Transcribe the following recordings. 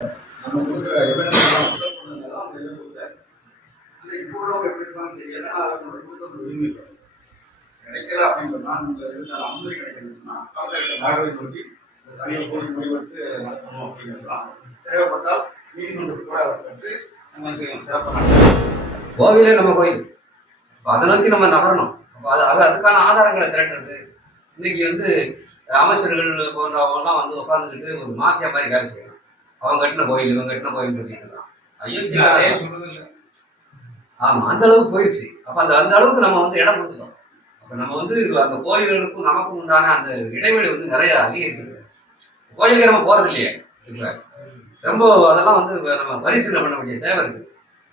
நம்ம கொடுக்குற கொடுத்தாரு இப்போ உள்ளவங்க எப்படி தெரியல அவங்களோட கிடைக்கல அப்படின்னு சொன்னால் அந்த இதுல அனுமதி கிடைக்கலன்னு சொன்னா அவர்கிட்ட நாகவை நோக்கி இந்த முடிவெடுத்து நடத்தணும் அப்படிங்கிறதுலாம் தேவைப்பட்டால் நீதிமன்றத்துக்கு கூட அதை பெற்று நம்ம சிறப்பாக கோவிலே நம்ம கோயில் அப்போ அதை நோக்கி நம்ம நகரணும். அப்போ அது அது அதுக்கான ஆதாரங்களை திரட்டுறது. இன்னைக்கு வந்து அமைச்சர்கள் போன்றவங்கலாம் வந்து உட்காந்துக்கிட்டு ஒரு மாஃபியா மாதிரி வேலை செய்யணும் அவங்க கட்டின கோயில் இவங்க கட்டின கோயில் சொல்லிட்டு இருக்கான் ஐயோ அதே சொல்றது இல்ல ஆமா அந்த அளவுக்கு போயிடுச்சு அப்ப அந்த அந்த அளவுக்கு நம்ம வந்து இடம் கொடுத்துட்டோம். அப்ப நம்ம வந்து அந்த கோயில்களுக்கும் நமக்கும் உண்டான அந்த இடைவெளி வந்து நிறைய அதிகரிச்சிருக்கு. கோயிலுக்கு நம்ம போறது இல்லையே இல்ல. ரொம்ப அதெல்லாம் வந்து நம்ம பரிசீலனை பண்ண வேண்டிய தேவை இருக்கு.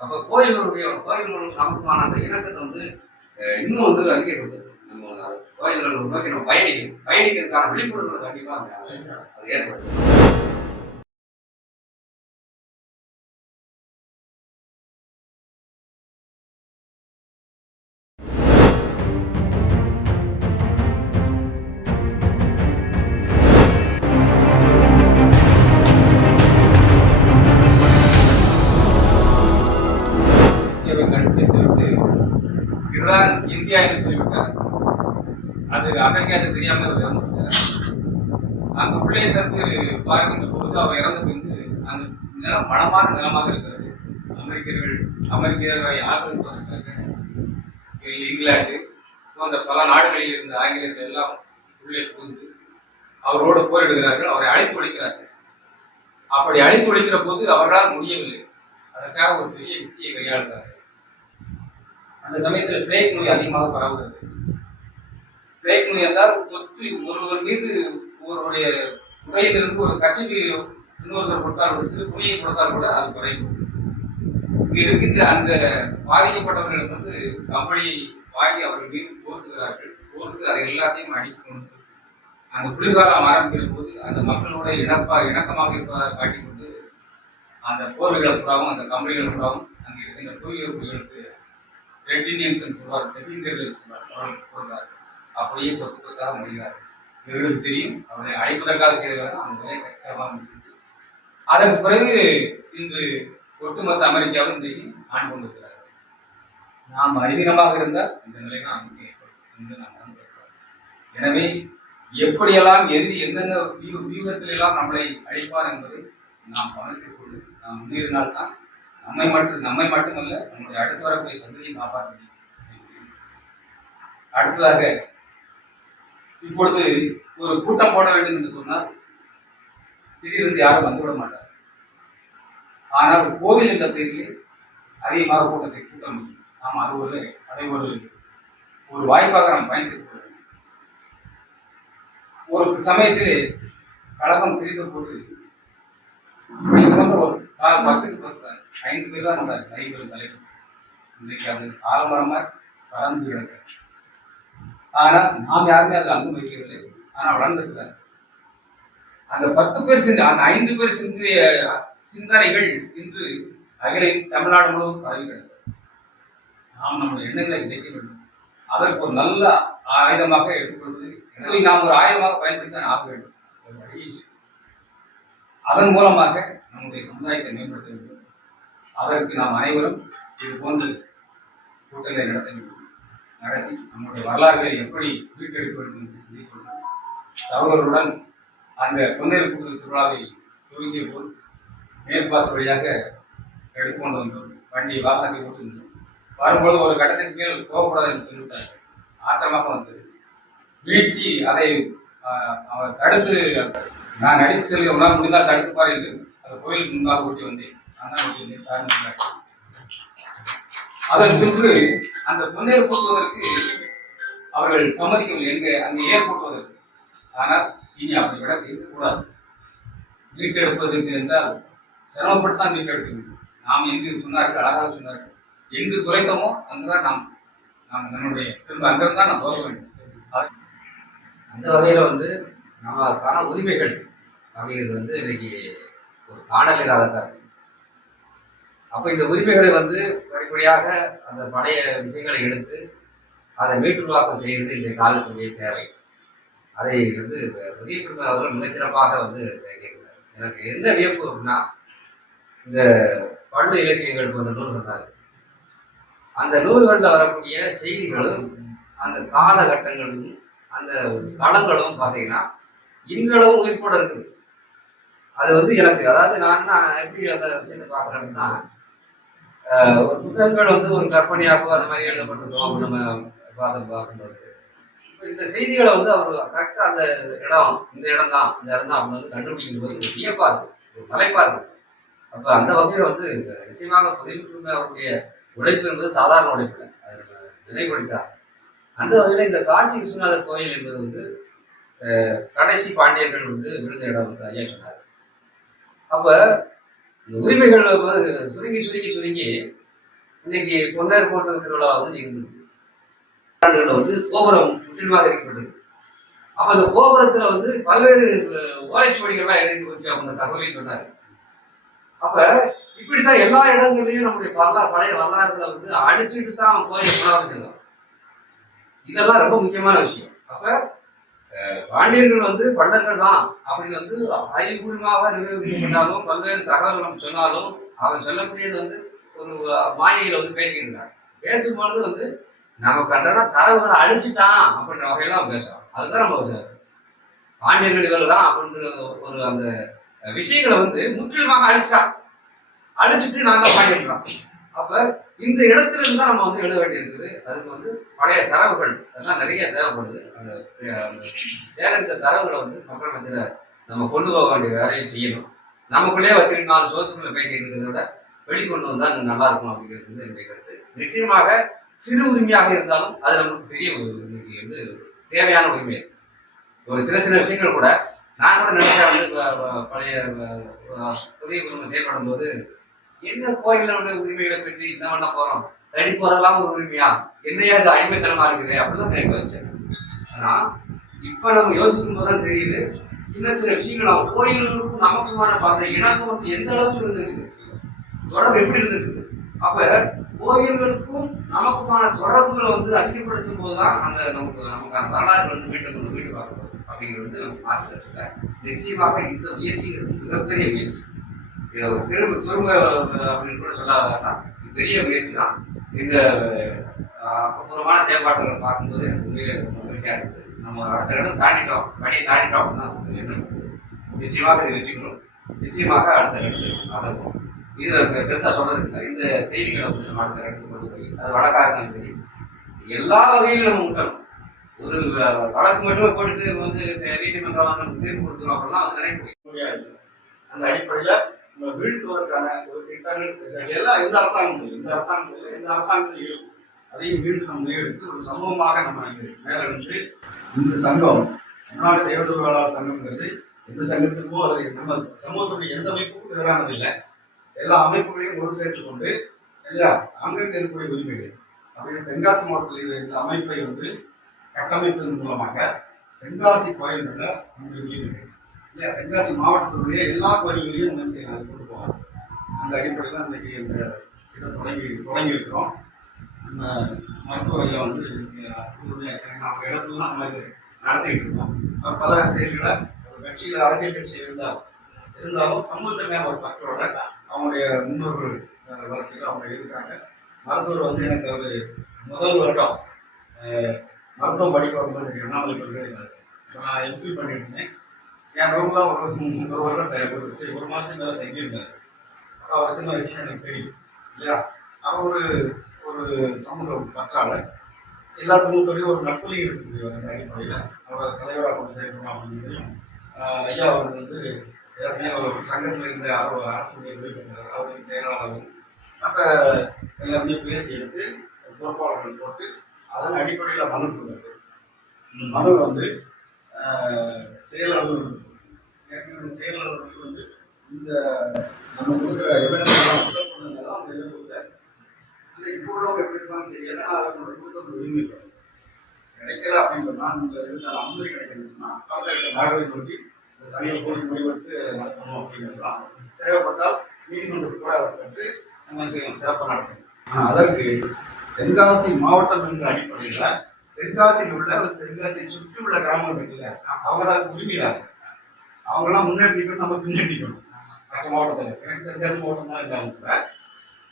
அப்ப கோயில்களுடைய கோயில்களுக்கு நமக்குமான அந்த இணக்கத்தை வந்து இன்னும் வந்து அதிகப்படுத்துது நம்ம கோயில்களை நோக்கி நம்ம பயணிக்கணும். பயணிக்கிறதுக்கான விழிப்புணர்வு கண்டிப்பா அது ஏற்படுது அது அமெரிக்கா தெரியாமல் அவர் அந்த பிள்ளையை சேர்த்து பார்க்கின்ற பொழுது அவர் இறந்த பின்பு அந்த நிலம் வளமான நிலமாக இருக்கிறது. அமெரிக்கர்கள் அமெரிக்கரை ஆக்கிரமிப்பதற்காக இங்கிலாந்து போன்ற பல நாடுகளில் இருந்த ஆங்கிலேயர்கள் எல்லாம் உள்ளே புகுந்து அவரோடு போரிடுகிறார்கள் அவரை அழைத்து ஒழிக்கிறார்கள். அப்படி அழைத்து ஒழிக்கிற போது அவர்களால் முடியவில்லை. அதற்காக ஒரு பெரிய யுக்தியை கையாளுகிறார்கள். அந்த சமயத்தில் பிளேக் நோய் அதிகமாக பரவுகிறது. பிளேக் என்றால் தொற்று ஒருவர் மீது ஒருவருடைய உடையிலிருந்து ஒரு கட்சிக்கு இன்னொருத்தர் கொடுத்தால் ஒரு சிறு துணியை கொடுத்தால் கூட அது குறையும். இங்கு இருக்கின்ற அந்த பாதிக்கப்பட்டவர்கள் வந்து கம்பளி வாங்கி அவர்கள் மீது போர்த்துகிறார்கள். போர்த்து அதை எல்லாத்தையும் அடித்து கொண்டு அந்த குளிர்காலம் ஆரம்பிக்கிற போது அந்த மக்களோட இணப்பா இணக்கமாக இருப்பதாக காட்டிக்கொண்டு அந்த போர்வைகளை புறாவும் அந்த கம்பளிகள் புறாவும் அங்கே இருக்கின்ற குடியிருப்புகளுக்கு ரெட் இண்டியன்ஸ் சொல்வார் செட்டிங் சொல்வார் அவர்கள் கொடுத்தார்கள் அப்படியே கொத்து கொத்தாக முடிவார். இவர்களுக்கு தெரியும் அவர்களை அழைப்பதற்காக செய்தவர்கள் அந்த வேலை கச்சிதமாக முடிகிறது அதன் பிறகு இன்று ஒட்டுமொத்த அமெரிக்காவும் இன்றைக்கு ஆண்டு கொண்டிருக்கிறார்கள். நாம் அறிவீனமாக இருந்தால் இந்த நிலை தான் நமக்கு ஏற்படும் என்று நாம் உணர்ந்திருக்கிறோம் எனவே எப்படியெல்லாம் எது எந்தெந்த வியூ வியூகத்திலெல்லாம் நம்மளை அழைப்பார் என்பதை நாம் கவனித்துக் கொண்டு நாம் முன்னேறினால்தான் நம்மை மட்டும் நம்மை மட்டுமல்ல நம்முடைய அடுத்து வரக்கூடிய சந்ததியை காப்பாற்ற முடியும். அடுத்ததாக இப்பொழுது ஒரு கூட்டம் போட வேண்டும் என்று சொன்னால் திடீரென்று யாரும் வந்துவிட மாட்டார். ஆனால் கோவில் என்ற பெயரில் அதிகமாக கூட்டத்தை கூட்ட முடியும். நாம் அது ஒரு அதை ஒரு ஒரு வாய்ப்பாக நாம் பயன்படுத்திக் கொள்ள ஒரு சமயத்தில் கழகம் பிரிந்த போது ஒரு பத்துக்கு பத்து? ஐந்து பேர் தான் இருந்தார் ஐம்பது தலைவர். இன்றைக்கு அது ஆலமரமாக பறந்து கிடக்கிறது. ஆனால் நாம் யாருமே அதில் அங்கு வைக்கவில்லை. ஆனால் வளர்ந்திருக்கிறார் அந்த பத்து பேர் சிந்த அந்த ஐந்து பேர் சிந்திய சிந்தனைகள் இன்று அகில தமிழ்நாடு முழுவதும் பரவி கிடக்கிறது நாம் நம்முடைய எண்ணங்களை விதைக்க வேண்டும். அதற்கு ஒரு நல்ல ஆயுதமாக எடுத்துக்கொள்வது இதை நாம் ஒரு ஆயுதமாக பயன்படுத்த ஆக வேண்டும். ஒரு இல்லை. அதன் மூலமாக நம்முடைய சமுதாயத்தை மேம்படுத்த வேண்டும். அதற்கு நாம் அனைவரும் இது போன்று கூட்டங்களை நடத்த வேண்டும். நடத்தி நம்முடைய வரலாறுகளை எப்படி மீட்டெடுக்க வேண்டும் என்று சிந்திக்க சகோதரருடன் அந்த பொன்னேறு கூடுதல் திருவிழாவை துவங்கிய போது மேற்பாச வழியாக எடுத்துக்கொண்டு வந்தோம். வண்டி வாகனத்தை ஓட்டுகின்றோம் வரும்பொழுது ஒரு கட்டத்திற்கு மேல் போகக்கூடாது என்று சொல்லிவிட்டார்கள். ஆத்திரமாக வந்தது. வீட்டி அதை அவர் தடுத்து நான் நடித்து செல்கிற உணவு முடிந்தால் தடுத்துப்பார் என்று அந்த கோயிலுக்கு முன்பாக ஓட்டி வந்தேன். ஆனால் சார் அதன் பின்பு அந்த பொன்னேறு போட்டுவதற்கு அவர்கள் சம்மதிக்கவில்லை. எங்க? அங்கே ஏர் போட்டுவதற்கு. ஆனால் இனி அப்படி விட இருக்கக்கூடாது. மீட்டெடுப்பதற்கு என்றால் சிரமப்பட்டுத்தான் மீட்டெடுக்க வேண்டும். நாம் எங்கு சொன்னார்கள்? அழகாக சொன்னார்கள். எங்கு குறைத்தோமோ அங்குதான் நாம் நாம் நம்மளுடைய திரும்ப அங்கிருந்து தான் நாம் போக வேண்டும். அந்த வகையில் வந்து நமக்கான உரிமைகள் அப்படிங்கிறது வந்து இன்னைக்கு ஒரு காணல் இல்லாததாக இருக்கு அப்போ இந்த உரிமைகளை வந்து படிப்படியாக அந்த பழைய விஷயங்களை எடுத்து அதை மீட்டுருவாக்கம் செய்வது இன்றைய காலத்துடைய தேவை. அதை வந்து புதிய குடும்ப அவர்கள் மிகச்சிறப்பாக வந்து செய்திருந்தார் எனக்கு எந்த வியப்பு அப்படின்னா இந்த பள்ளு இலக்கியங்கள் போன்ற நூல்கள் தான் இருக்கு. அந்த நூல்களில் வரக்கூடிய செய்திகளும் அந்த காலகட்டங்களும் அந்த களங்களும் பார்த்தீங்கன்னா இன்றளவும் உயிர்ப்போட இருக்குது. அது வந்து எனக்கு அதாவது நான் நான் எப்படி அந்த விஷயத்தை பார்க்குறேன்னா ஒரு புத்தகங்கள் வந்து ஒரு கற்பனையாகவோ அந்த மாதிரி எழுதப்பட்டிருக்கோம் அப்படின்னு நம்ம வாதம் பார்க்கும்போது. இந்த செய்திகளை வந்து அவர் கரெக்டாக அந்த இடம் இந்த இடம் தான் இந்த இடம் தான் அப்படின்னு வந்து கண்டுபிடிக்கும் போது ஒரு வியப்பாக இருக்கு ஒரு மலைப்பாக இருக்கு அப்போ அந்த வகையில் வந்து நிச்சயமாக புதிய அவருடைய உழைப்பு என்பது சாதாரண உழைப்பு அதை நம்ம நினைவுபடுத்தார் அந்த வகையில் இந்த காசி விஸ்வநாதர் கோயில் என்பது வந்து கடைசி பாண்டியர்கள் வந்து விழுந்த இடம் வந்து ஐயா சொன்னார். அப்போ உரிமைகள் வந்து சுருங்கி சுருங்கி சுருங்கி இன்னைக்கு பொன்னர் போன்ற திருவிழா வந்து இருந்தது ஆண்டுகளில் வந்து கோபுரம் முற்றிலுமாக இருக்கப்பட்டது அப்ப அந்த கோபுரத்துல வந்து பல்வேறு ஓலைச்சுவடிகள்லாம் எழுதி வச்சு அவங்க தகவலையும் சொன்னாரு. அப்ப இப்படித்தான் எல்லா இடங்கள்லயும் நம்முடைய வரலாறு பழைய வரலாறுகளை வந்து அழிச்சிட்டு தான் கோயில் புனரமைச்சிருந்தாங்க இதெல்லாம் ரொம்ப முக்கியமான விஷயம். அப்ப பாண்டியர்கள் வந்து பல்லர்கள் தான். அப்படின்னு வந்து ஆய்வுபூர்வமாக நிரூபிக்கப்பட்டாலும் பல்வேறு தகவல்கள் நம்ம சொன்னாலும் அவன் சொல்லக்கூடியது வந்து ஒரு மாயையில் வந்து பேசிக்கிட்டு இருந்தாங்க பேசும்பொழுது வந்து நம்ம கண்டனா தரவுகளை அழிச்சிட்டான் அப்படின்ற வகையில அவன் பேசுறான். அதுதான் நம்ம ஒரு- பாண்டியர்கள் இவர்கள் தான் அப்படின்ற ஒரு அந்த விஷயங்களை வந்து முற்றிலுமாக அழிச்சான். அழிச்சிட்டு நாங்கள் பாண்டியர்களாம் அப்ப இந்த இடத்துல இருந்து தான் நம்ம வந்து எழுத வேண்டியிருக்குது. அதுக்கு வந்து பழைய தரவுகள் அதெல்லாம் நிறைய தேவைப்படுது. அந்த அந்த சேகரித்த தரவுகளை வந்து மக்கள் மத்தியில நம்ம கொண்டு போக வேண்டிய வேலையை செய்யணும். நமக்குள்ளேயே வச்சுக்கிட்டு நாலு சோத்துக்குள்ள பேசிட்டு இருக்கிறத விட வெளிக்கொண்டு வந்தால் நல்லா இருக்கும் அப்படிங்கிறது வந்து என்னுடைய கருத்து. நிச்சயமாக சிறு உரிமையாக இருந்தாலும் அது நமக்கு பெரிய ஒரு இன்னைக்கு வந்து தேவையான உரிமை. ஒரு சின்ன சின்ன விஷயங்கள் கூட நான் கூட நினைச்சா வந்து பழைய உதவி குடும்பம் செயல்படும் போது என்ன கோயிலோட உரிமைகளை பற்றி என்ன பண்ண போறோம்? தடி போறதெல்லாம் ஒரு உரிமையா? என்னையா இது அடிமைத்தனமா இருக்குது? அப்படிதான் எனக்கு வச்சேன். ஆனா இப்ப நம்ம யோசிக்கும் போதுதான் தெரியுது. சின்ன சின்ன விஷயங்கள் நம்ம கோயில்களுக்கும் நமக்குமான பார்த்த இணக்கம் வந்து எந்த அளவுக்கு இருந்திருக்கு? தொடர்பு எப்படி இருந்திருக்கு? அப்ப கோயில்களுக்கும் நமக்குமான தொடர்புகளை வந்து அதிகப்படுத்தும் போதுதான் அந்த நமக்கு நமக்கான வரலாறு வந்து வீட்டுக்கு வந்து வீட்டு பார்க்கணும் அப்படிங்கிறது வந்து நம்ம பார்க்கறதுல நிச்சயமாக இந்த முயற்சிங்கிறது மிகப்பெரிய முயற்சி. சிறு துரும்ப அப்படின்னு கூட சொல்ல வேண்டாம் இது பெரிய முயற்சி தான் இந்த அஹ், செயல்பாடுகளை பார்க்கும்போது எனக்கு உண்மையிலே ரொம்ப மகிழ்ச்சியாக இருக்குது. நம்ம அடுத்த இடம் தாண்டிட்டோம். படியை தாண்டிட்டோம் அப்படின்னா எண்ணம் இருக்குது. நிச்சயமாக இதை வச்சுக்கணும் நிச்சயமாக அடுத்த இடத்துக்கு நகர்வோம் இதில் பெருசாக சொல்கிறது இந்த செய்திகளை வந்து நம்ம அடுத்த இடத்துக்கு கொண்டு போய் அது வழக்கா இருந்தாலும் சரி எல்லா வகையிலும் நம்ம விட்டணும் ஒரு வழக்கு மட்டுமே போட்டுட்டு வந்து நீதிமன்றம் தீர்ப்பு கொடுத்துரும் அப்படிலாம் வந்து நினைக்க முடியாது. அந்த அடிப்படையில் வீழ்த்துவதற்கான ஒரு திட்டங்கள் இது எல்லாம் எந்த அரசாங்கம் இந்த அரசாங்கத்தில் எந்த அரசாங்கத்தில் இருக்கும். அதையும் வீழ்த்து நம்ம முன்னெடுத்து ஒரு சமூகமாக நம்ம இங்க மேல இந்த சங்கம் தமிழ்நாடு தேவதொழிலாளர் சங்கம்ங்கிறது எந்த சங்கத்துக்கோ அல்லது நம்ம சமூகத்துடைய எந்த அமைப்புக்கும் எதிரானது இல்லை. எல்லா அமைப்புகளையும் ஒரு சேர்த்து கொண்டு இல்லையா அங்கங்க இருக்கக்கூடிய உரிமைகள். அப்படி தென்காசி மாவட்டத்தில் இந்த அமைப்பை வந்து கட்டமைப்பதன் மூலமாக தென்காசி கோயில்களில் நம்முடைய உரிமைகள். இல்லையா தென்காசி மாவட்டத்தினுடைய எல்லா கோயில்களையும் நம்ம என்ன செய்யலாம் அந்த அடிப்படையில் தான் இன்றைக்கி இந்த இதை தொடங்கி தொடங்கியிருக்கிறோம். நம்ம மருத்துவரையில் வந்து உறுதியாக இருக்காங்க. நம்ம இடத்துலலாம் நம்ம இது நடத்திக்கிட்டு இருக்கோம். பல செயல்களை ஒரு கட்சியில் அரசியல் கட்சி இருந்தால் இருந்தாலும் சமூகத்தை மேல ஒரு பற்றோட அவங்களுடைய முன்னோர்கள் வரிசையில் அவங்க இருக்காங்க. மருத்துவர் வந்து எனக்கு ஒரு முதல் வருடம் மருத்துவம் படிக்க வரும்போது எனக்கு அண்ணாமலை பல்கலைக்கழகம் நான் எம்ஃபில் பண்ணிட்டு இருந்தேன். என் ரூம்ல ஒரு ஒரு வருடம் சரி, ஒரு மாசம் மேல தங்கியிருந்தார் அவர் சின்ன வயசுல எனக்கு தெரியும் இல்லையா அவர் ஒரு ஒரு சமூக பற்றாளர் எல்லா சமூகத்தோடையும் ஒரு நட்புலையும் இருக்கக்கூடிய அந்த அடிப்படையில் அவரை தலைவராக கொண்டு சேர்க்கணும் அப்படிங்கிறதையும் ஆஹ், ஐயா அவர் வந்து ஏற்கனவே ஒரு சங்கத்தில் இருந்த அவர் அரசு உதவிப்பட்டார் அவருக்கு செயலாளரும் மற்ற எல்லாருமே பேசி எடுத்து பொறுப்பாளர்கள் போட்டு அதன் அடிப்படையில் மனு கொடுத்தது மனு வந்து ஆஹ், செயலாளர் ஏற்கனவே செயலாளர்களுக்கு வந்து இந்த நம்ம கொடுக்குற எவிடன்ஸ்லாம் எல்லாம் அக்செப்ட் பண்ணதுனால அவங்க இதை கொடுத்தாரு இது இப்போ உள்ளவங்க எப்படி இருப்பாங்க தெரியல. அவங்களோட கொடுத்தது உரிமை இல்லை. கிடைக்கல அப்படின்னு சொன்னால் இந்த இருந்தால் அனுமதி கிடைக்கலன்னு சொன்னால் அடுத்த நாகவை நோக்கி இந்த சமையல் போலி முடிவெடுத்து நடத்தணும் அப்படிங்கிறதுலாம் தேவைப்பட்டால் நீதிமன்றத்துக்கு கூட அதை கற்று நம்ம செய்யலாம்? சிறப்பாக நடத்தணும். ஆனா அதற்கு தென்காசி மாவட்டம் என்ற அடிப்படையில் தென்காசியில் உள்ள தென்காசியை சுற்றி உள்ள கிராமங்கள் இருக்குல்ல அவங்க இருக்கு அவங்களாம் முன்னாடி நிற்கணும் நம்ம பின்னேற்றிக்கணும் மற்ற மாவட்டத்தில். தேச மாவட்டமாக இருந்தாலும் கூட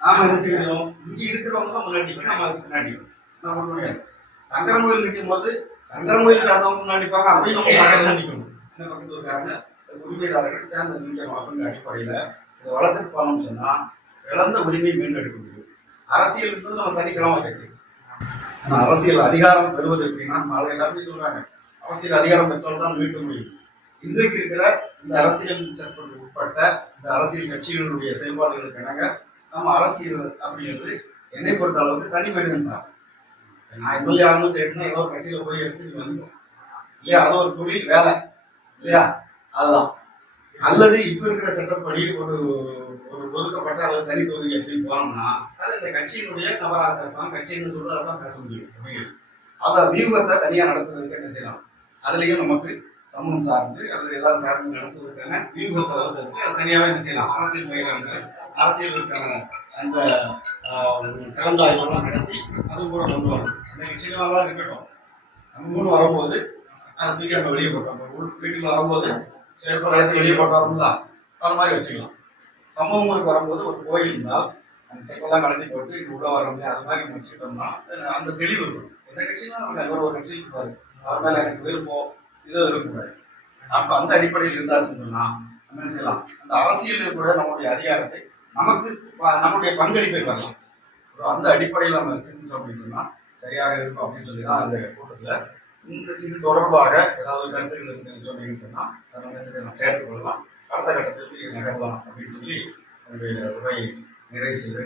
நாம் என்ன செய்யணும்? இங்கே இருக்கிறவங்க தான் முன்னாடி நிற்கணும் நம்ம அதுக்கு பின்னாடி நான் ஒண்ணுமே சங்கரமோயில் நிற்கும் போது சங்கரமோயில் சார்ந்தவங்க முன்னாடி பார்க்க அப்பயும் நம்ம பக்கத்தில் தான் நிற்கணும் என்ன பக்கத்தில் இருக்காங்க. உரிமையாளர்கள் சேர்ந்து நிற்கணும் அப்படிங்கிற அடிப்படையில் இதை வளர்த்துட்டு போனோம்னு சொன்னால் இழந்த உரிமையை மீண்டெடுக்க முடியும் அரசியல் என்பது நம்ம தனிக்கிழமை பேசி. ஆனால் அரசியல் அதிகாரம் பெறுவது எப்படின்னா நாளை எல்லாருமே சொல்கிறாங்க அரசியல் அதிகாரம் பெற்றால் தான் மீட்க முடியும். இன்றைக்கு இருக்கிற இந்த அரசியல் சட்டத்துக்கு உட்பட்ட இந்த அரசியல் கட்சிகளுடைய செயல்பாடுகளுக்கு இணங்க நம்ம அரசியல் அப்படிங்கிறது என்னை பொறுத்த அளவுக்கு தனி மனிதன் சார். நான் எம்எல்ஏ ஆகணும் செய்யணும்னா ஏதோ கட்சியில் போய் எடுத்து வந்துடும் இல்லையா? அது ஒரு தொழில் வேலை. இல்லையா? அதுதான். அல்லது இப்போ இருக்கிற சட்டப்படி ஒரு ஒரு ஒதுக்கப்பட்ட அல்லது தனி தொகுதி அப்படின்னு போனோம்னா அது இந்த கட்சியினுடைய நபராக இருப்பாங்க. கட்சின்னு சொல்றது அதான் பேச முடியும். அப்படிங்கிறது. அதை வியூகத்தை தனியாக நடத்துறதுக்கு என்ன செய்யலாம்? அதுலேயும் நமக்கு சமூகம் சார்ந்து அது எல்லா சார்ந்து நடத்துவதற்கான வியூகத்தை வந்து அது தனியாகவே என்ன செய்யலாம். அரசியல் பயிராங்க அரசியலுக்கான அந்த கலந்தாய்வுலாம் நடத்தி அது கூட கொண்டு வரணும். இந்த விஷயங்கள்லாம் இருக்கட்டும். சமூகம்னு வரும்போது அதை தூக்கி நம்ம வெளியே போட்டோம். உள் வரும்போது சிறப்பு கலத்தி வெளியே தான் அது மாதிரி வச்சுக்கலாம். சமூகங்களுக்கு வரும்போது ஒரு கோயில் இருந்தால் அந்த செப்பெல்லாம் கலத்தி போட்டு இங்கே உள்ள வரோம் அது மாதிரி நம்ம வச்சுக்கிட்டோம்னா அந்த தெளிவு இருக்கும். எந்த கட்சியும் நம்ம ஒரு கட்சிக்கு பாரு அவர் மேல எனக்கு விருப்பம் இது இருக்கக்கூடாது. அப்ப அந்த அடிப்படையில் இருந்தால் சொல்லலாம் நம்ம என்ன செய்யலாம்? அந்த அரசியலில் கூட நம்மளுடைய அதிகாரத்தை நமக்கு நம்மளுடைய நம்முடைய பங்களிப்பை வரலாம் அந்த அடிப்படையில் நம்ம சிந்திச்சோம் அப்படின்னு சொன்னால் சரியாக இருக்கும் அப்படின்னு சொல்லி தான் அந்த கூட்டத்தில் இந்த இது தொடர்பாக ஏதாவது கருத்துக்கள் இருக்குன்னு சொன்னீங்கன்னு சொன்னால் அதை நம்ம என்ன செய்யலாம்? கொள்ளலாம். அடுத்த கட்டத்திற்கு நகரலாம் அப்படின்னு சொல்லி என்னுடைய உரை நிறைவு செய்து